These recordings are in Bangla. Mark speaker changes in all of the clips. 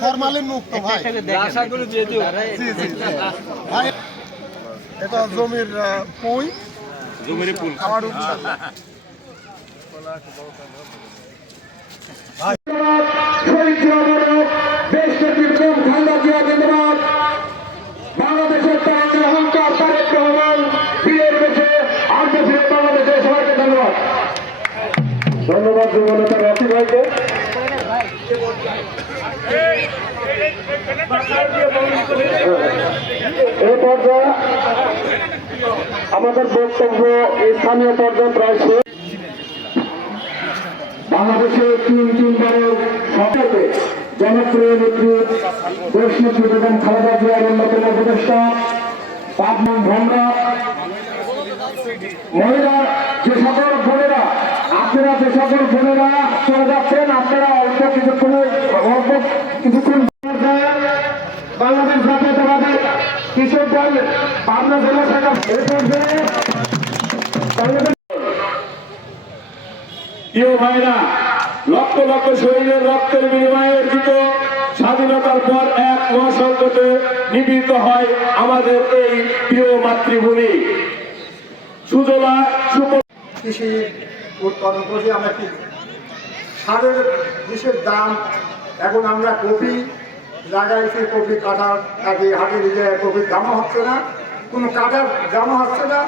Speaker 1: ফরমালিন মুক্ত ভাই।
Speaker 2: আশাগুলো দিয়ে দিও।
Speaker 1: জি জি জি। ভাই এটা জমির আহ,
Speaker 2: জমির ফুল
Speaker 1: খাওয়ার উৎস
Speaker 3: এই পর্যায়ে আমাদের বক্তব্য স্থানীয় পর্যায়ে প্রায় শেষ। বাংলাদেশের তিন তিনবারের সফরে জনপ্রিয় নেত্রী দেশনেত্রী বেগম খালেদা জিয়ার অন্যতম উপদেষ্টা পাবমান ভ্রমরা মহিলা যে সকল বোনেরা চলে যাচ্ছেন। আপনারা অল্প কিছুক্ষণে অল্প কিছুক্ষণ বাংলাদেশ জাতীয়তাবাদী কৃষক দল পাবনা জেলা শাখা প্রিয় ভাইরা লক্ষ লক্ষ শহীদের রক্তের বিনিময়ে অর্জিত স্বাধীনতার পর এক মহাসংকটে নিবিত হয় আমাদের এই প্রিয় মাতৃভূমি। সুজলা সুপ
Speaker 1: কৃষি উৎপাদন করছি আমরা কি? সারের বিষের দাম এখন আমরা কপি লাগাইছি কপি কাটার কাটি হাটে দিলে কপির দামও হচ্ছে না, কোনো কাটার দামও হচ্ছে না,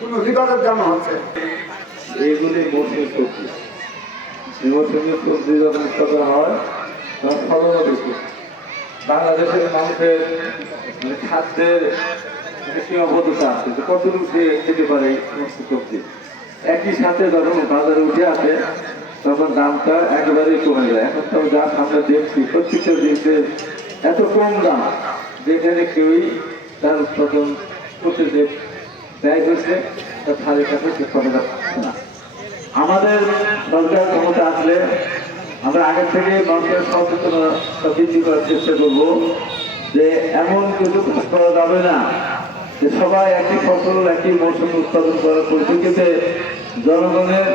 Speaker 1: কোনো লিভারের দামও হচ্ছে।
Speaker 4: এইগুলি মৌসুমি সবজি মৌসুমি সবজি যখন উৎপাদন হয়, তখন ফলনও বেশি। বাংলাদেশের মানুষের মানে খাদ্যের সীমাবদ্ধতা আছে। কতটুকু খেতে পারে সমস্ত সবজি একই সাথে যখন বাজারে উঠে আসে, তখন দামটা একেবারেই কমে যায়। এখন তো যা আমরা দেখছি, প্রত্যেকটা জিনিসের এত কম দাম, যেখানে কেউই তার উৎপাদন করতে যে ব্যয় হয়েছে তার ধারে কাছে সে না। আমাদের সরকার ক্ষমতা আসলে আমরা আগে থেকে মানুষের সচেতনতা বৃদ্ধি করার চেষ্টা করব যে এমন কিছু করা যাবে না, যে সবাই একই ফসল, একই মৌসুমে উৎপাদন করার পরিপ্রেক্ষিতে জনগণের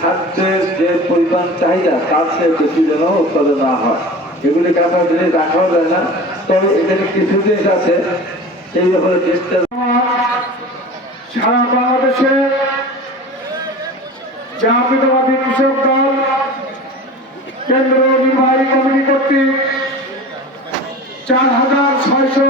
Speaker 4: খাদ্যের যে পরিমাণ চাহিদা, তার চেয়ে বেশি যেন উৎপাদন না হয়। এগুলি কাঁচা জিনিস রাখাও যায় না, তবে এখানে কিছু জিনিস আছে সেই ব্যাপারে
Speaker 3: সারা বাংলাদেশে জাতীয়তাবাদী কৃষক দল কেন্দ্র নির্বাহী কমিটি কর্তৃক চার হাজার ছয়শো